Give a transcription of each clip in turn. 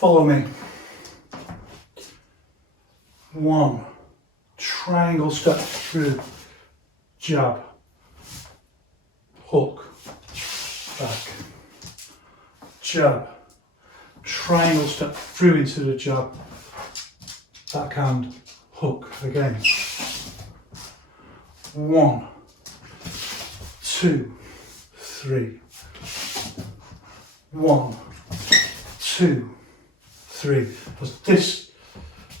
Follow me. 1, triangle step through, jab, hook, back, jab, triangle step through into the jab, backhand, hook again. 1, 2, 3. 1, 2, 3. As this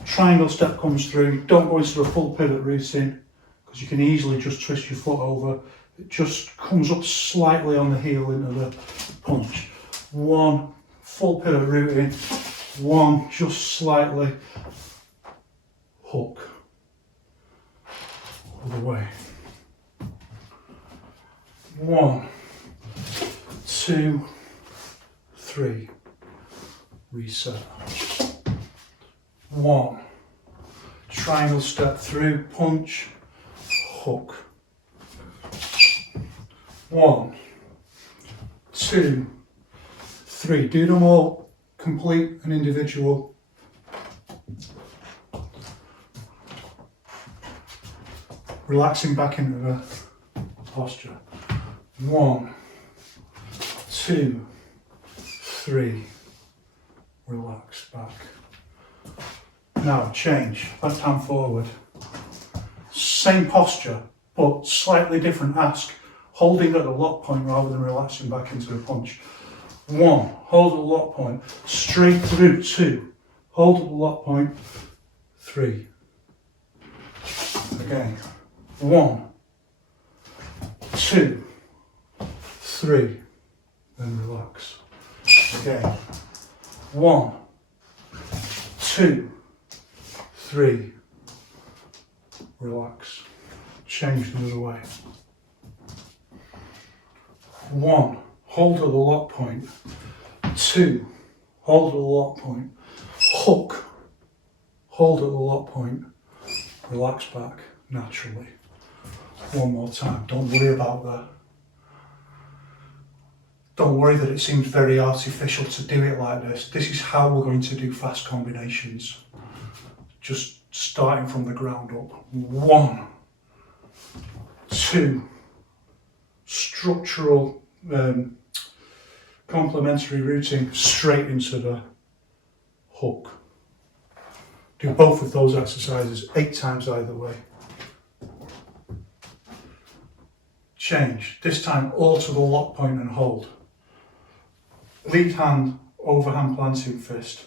triangle step comes through, don't go into the full pivot routine because you can easily just twist your foot over. It just comes up slightly on the heel into the punch. 1, full pivot routine. 1, just slightly hook. Other way. 1, 2, 3. Reset. 1, triangle step through, punch, hook. 1, 2, 3. Do them all complete and individual. Relaxing back into the posture. 1, 2, 3. Relax back. Now change, left hand forward. Same posture, but slightly different ask. Holding at the lock point rather than relaxing back into a punch. 1, hold at the lock point, straight through. 2, hold at the lock point. 3. Again. 1, 2, 3. Then relax. Again. 1, 2, 3. Relax. Change the other way. 1, hold at the lock point. 2, hold at the lock point. Hook. Hold at the lock point. Relax back naturally. 1 more time. Don't worry about that. Don't worry that it seems very artificial to do it like this. This is how we're going to do fast combinations. Just starting from the ground up. 1, 2, structural complementary routine straight into the hook. Do both of those exercises 8 times either way. Change. This time all to the lock point and hold. Lead hand, overhand planting fist,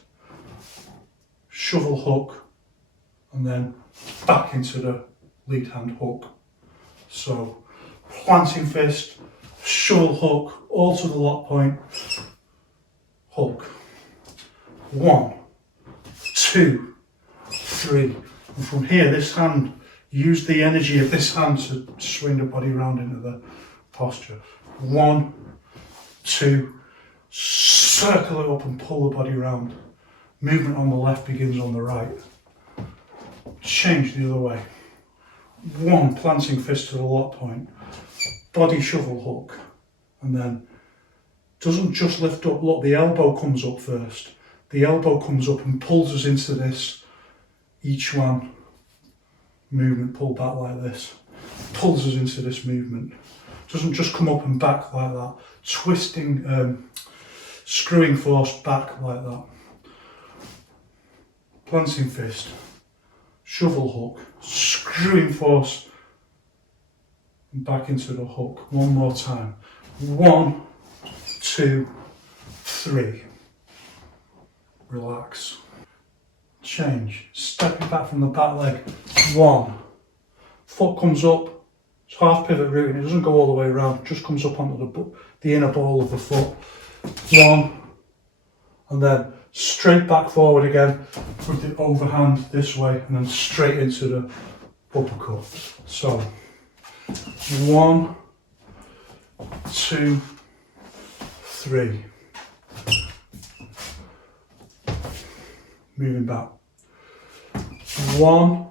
shovel hook, and then back into the lead hand hook. So planting fist, shovel hook, all to the lock point, hook. 1, 2, 3. And from here, this hand, use the energy of this hand to swing the body round into the posture. 1, 2, circle it up and pull the body round. Movement on the left begins on the right. Change the other way. 1, planting fist to the lock point, body shovel hook, and then doesn't just lift up, look, the elbow comes up first. The elbow comes up and pulls us into this Yiquan movement, pull back like this. Pulls us into this movement. Doesn't just come up and back like that. Twisting, screwing force back like that. Planting fist, shovel hook, screwing force back into the hook. 1 more time. 1, 2, 3. Relax. Change. Stepping back from the back leg. 1. Foot comes up. It's half pivot routine. It doesn't go all the way around. Just comes up onto the inner ball of the foot. 1. And then straight back forward again with the overhand this way and then straight into the uppercut. So 1, 2, 3. Moving back. 1,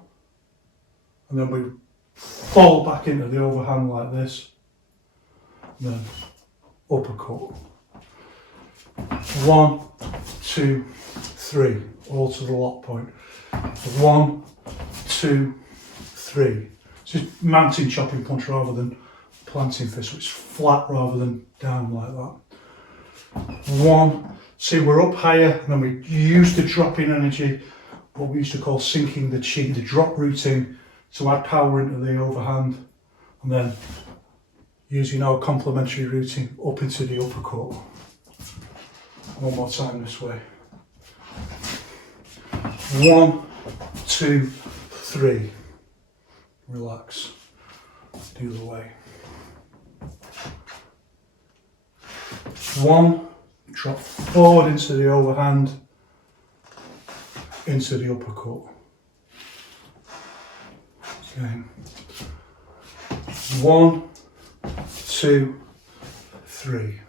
and then we fall back into the overhand like this. And then uppercut. 1, 2, 3, all to the lock point. 1, 2, 3. It's just mountain chopping punch rather than planting fist, so it's flat rather than down like that. 1, see we're up higher, and then we use the dropping energy, what we used to call sinking the chi, the drop routing, to add power into the overhand, and then using our complementary routing up into the uppercut. One more time this way. 1, 2, 3. Relax. The other way. 1, drop forward into the overhand, into the uppercut. Again. 1, 2, 3.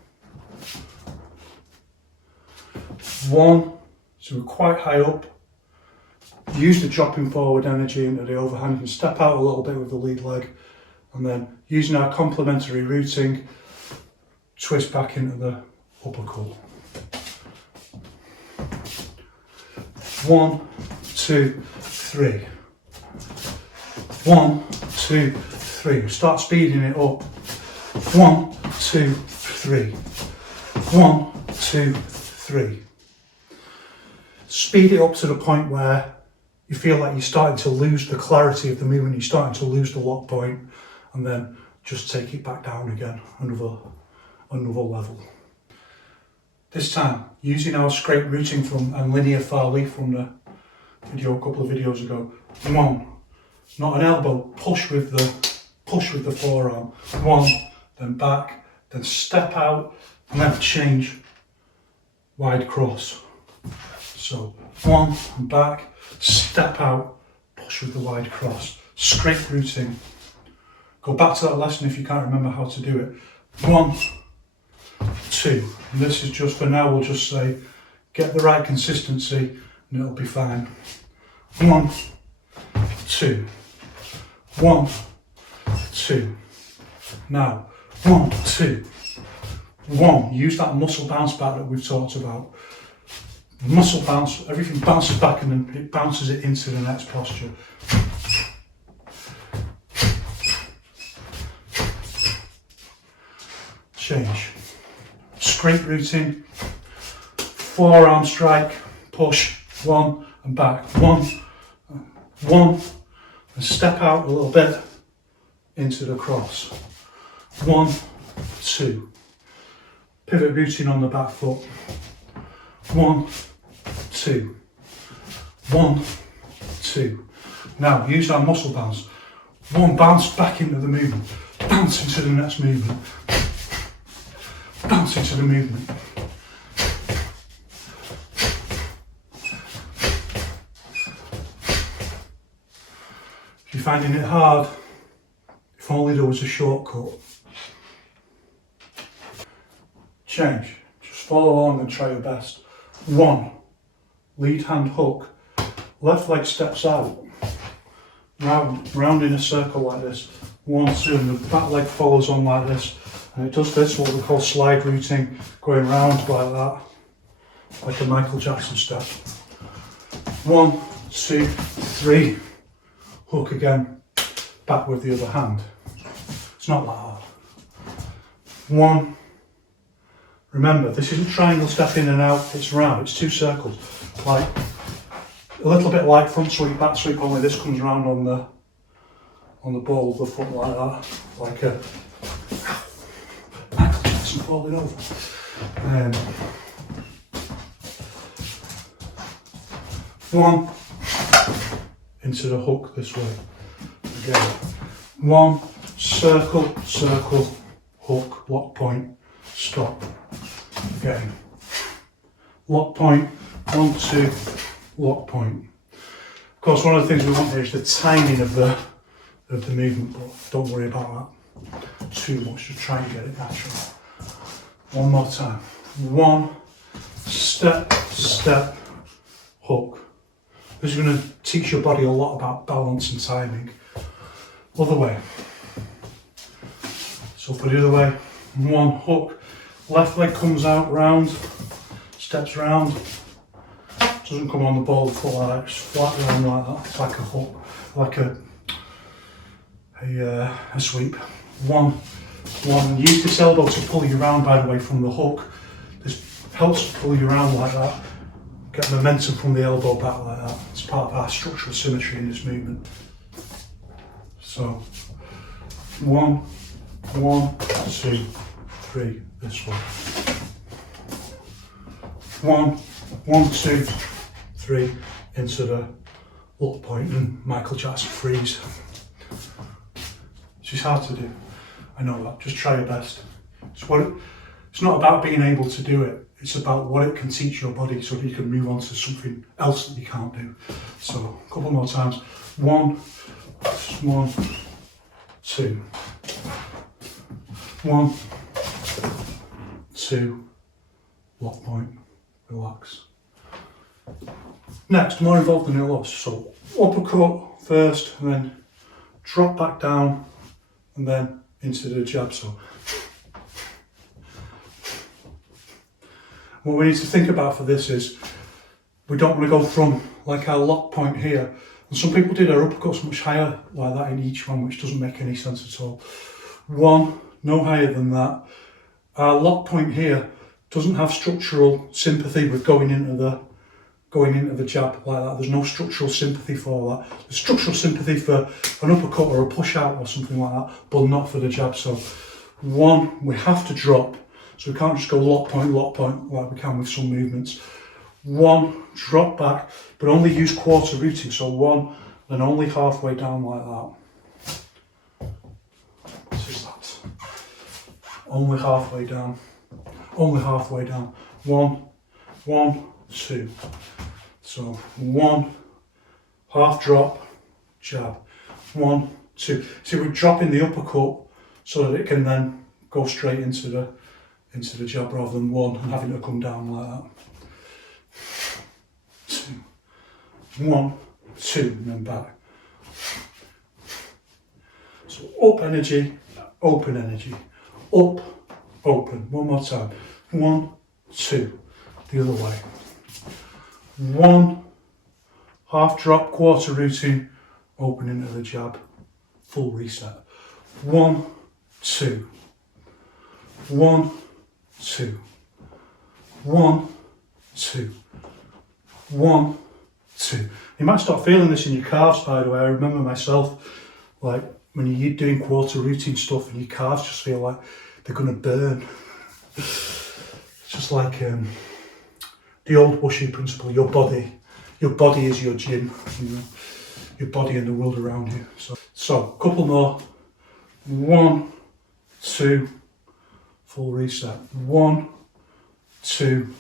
1, so we're quite high up. Use the dropping forward energy into the overhand. You can step out a little bit with the lead leg, and then using our complementary routing, twist back into the uppercut. 1, 2, 3. 1, 2, 3. Start speeding it up. 1, 2, 3. 1, 2, 3. Speed it up to the point where you feel like you're starting to lose the clarity of the movement, you're starting to lose the lock point, and then just take it back down again, another level. This time, using our scrape routing from and linear far leaf from the video a couple of videos ago. 1, not an elbow, push with the forearm. 1, then back, then step out, and then change wide cross. So 1 and back, step out, push with the wide cross. Scrape routing. Go back to that lesson if you can't remember how to do it. 1, 2. And this is just for now, we'll just say, get the right consistency and it'll be fine. 1, 2. 1, 2. Now, 1, 2. 1. Use that muscle bounce back that we've talked about. Muscle bounce, everything bounces back and then it bounces it into the next posture. Change. Scrape routing, forearm strike, push, 1 and back. 1, 1, and step out a little bit into the cross. 1, 2. Pivot routing on the back foot. 1, 2. 1, 2. Now use our muscle bounce. 1, bounce back into the movement. Bounce into the next movement. Bounce into the movement. If you're finding it hard, if only there was a shortcut. Change. Just follow along and try your best. 1, lead hand hook, left leg steps out, round in a circle like this. 1, 2, and the back leg follows on like this. And it does this, what we call slide routing, going round like that, like a Michael Jackson step. 1, 2, 3, hook again, back with the other hand. It's not that hard. 1, remember, this isn't triangle step in and out, it's round, it's 2 circles. Like, a little bit like front sweep, back sweep, only this comes round on the ball of the foot like that, like a Michael Jackson falling over. 1, into the hook this way. Again. 1, circle, circle, hook, lock point, stop. Again. Lock point, 1, 2, lock point. Of course, one of the things we want here is the timing of the movement, but don't worry about that too much. Just try and get it natural. One more time. 1, step, step, hook. This is going to teach your body a lot about balance and timing. Other way. So for the other way, 1, hook, left leg comes out, round, steps round, Doesn't come on the ball of the foot like that, it's flat around like that. It's like a hook, like a sweep. One. Use this elbow to pull you around, by the way, from the hook. This helps pull you around like that. Get momentum from the elbow back like that. It's part of our structural symmetry in this movement. So, 1, 1, 2, 3, this way. 1, 1, 2, 3, into the lock point and Michael Jackson freeze. It's hard to do. I know that. Just try your best. It's not about being able to do it. It's about what it can teach your body so that you can move on to something else that you can't do. So, a couple more times. 1, 1, 2. 1, 2, lock point, relax. Next, more involved than it looks. So, uppercut first, and then drop back down, and then into the jab. So, what we need to think about for this is we don't want to go from like our lock point here. And some people do their uppercuts much higher like that in each one, which doesn't make any sense at all. 1, no higher than that. Our lock point here doesn't have structural sympathy with going into the jab like that. There's no structural sympathy for that. There's structural sympathy for an uppercut or a push out or something like that, but not for the jab. So 1, we have to drop. So we can't just go lock point like we can with some movements. 1, drop back, but only use quarter rooting. So 1, then only halfway down like that. This is that. Only halfway down. Only halfway down. 1, 1, 2. So 1, half drop, jab. 1, 2. See, we're dropping the uppercut so that it can then go straight into the jab rather than 1 and having to come down like that. 2, 1, 2, and then back. So up energy, open energy. Up, open. One more time. 1, 2, the other way. 1, half drop, quarter rooting, open into the jab, full reset. 1, 2. 1, 2. 1, 2. 1, 2. You might start feeling this in your calves, by the way. I remember myself, like when you're doing quarter rooting stuff and your calves just feel like they're going to burn. It's just like the old Wushu principle, your body is your gym, you know, your body and the world around you. So a couple more. 1, 2, full reset. 1, 2,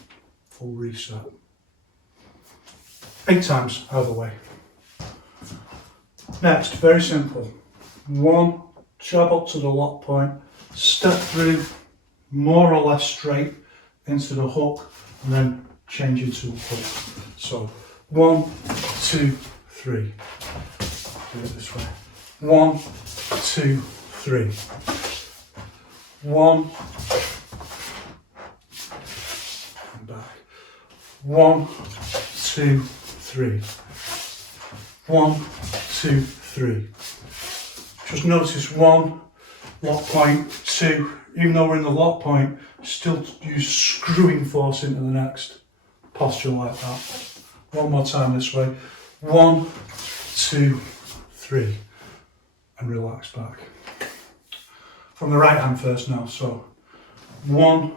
full reset. 8 times out of the way. Next, very simple. 1, jab up to the lock point, step through, more or less straight into the hook, and then change into a hook. So 1, 2, 3. Do it this way. 1, 2, 3. 1 and back. 1, 2, 3. 1, 2, 3. Just notice 1, lock point, 2. Even though we're in the lock point, still use screwing force into the next posture like that. One more time this way. 1, 2, 3. And relax back. From the right hand first now. So 1,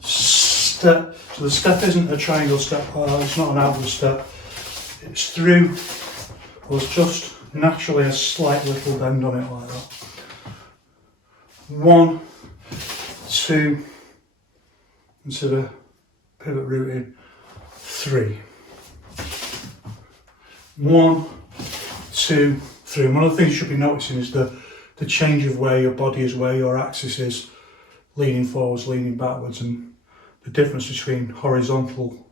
step. So the step isn't a triangle step, it's not an outward step. It's through. There's just naturally a slight little bend on it like that. 1, 2, into the pivot rooting. 3. 1, 2, 3. And one of the things you should be noticing is the change of where your body is, where your axis is, leaning forwards, leaning backwards, and the difference between horizontal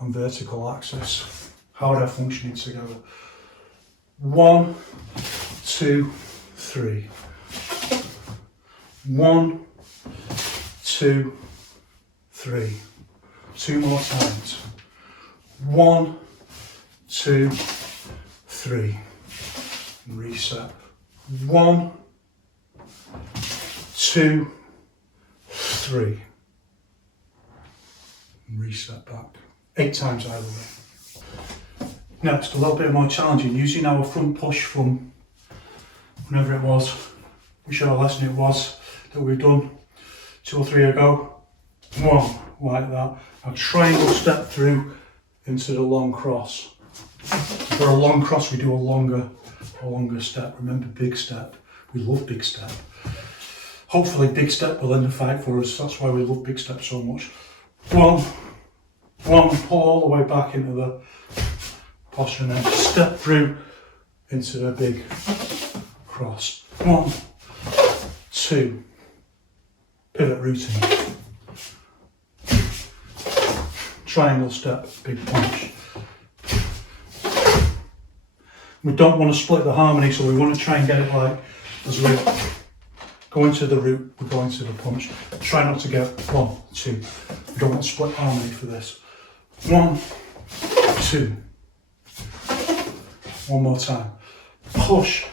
and vertical axis, how they're functioning together. 1, 2, 3. 1, 2, 3. 2 more times. 1, 2, 3. And reset. 1, 2, 3. And reset back. 8 times either way. Next, a little bit more challenging, using our front push from whenever it was, whichever lesson it was that we've done 2 or 3 ago. 1, like that. Now triangle step through into the long cross. For a long cross we do a longer step. Remember, big step. We love big step. Hopefully big step will end the fight for us. That's why we love big step so much. 1, pull all the way back into the posture and then step through into the big cross. 1, 2, pivot routine. Triangle step, big punch. We don't want to split the harmony, so we want to try and get it like as we go into the root, we go into the punch. Try not to get 1, 2. We don't want to split harmony for this. 1, 2. One more time. Push,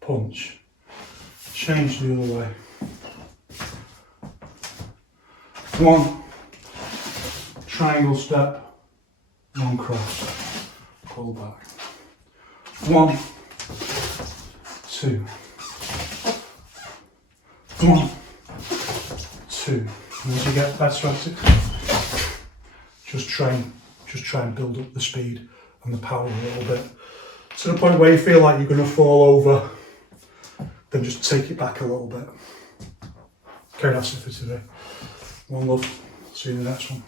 punch. Change the other way. 1, triangle step, long cross, pull back. 1, 2. 1, 2. And as you get better at it, just try and build up the speed and the power a little bit. To the point where you feel like you're going to fall over, then just take it back a little bit. Okay, that's it for today. One love. See you in the next one.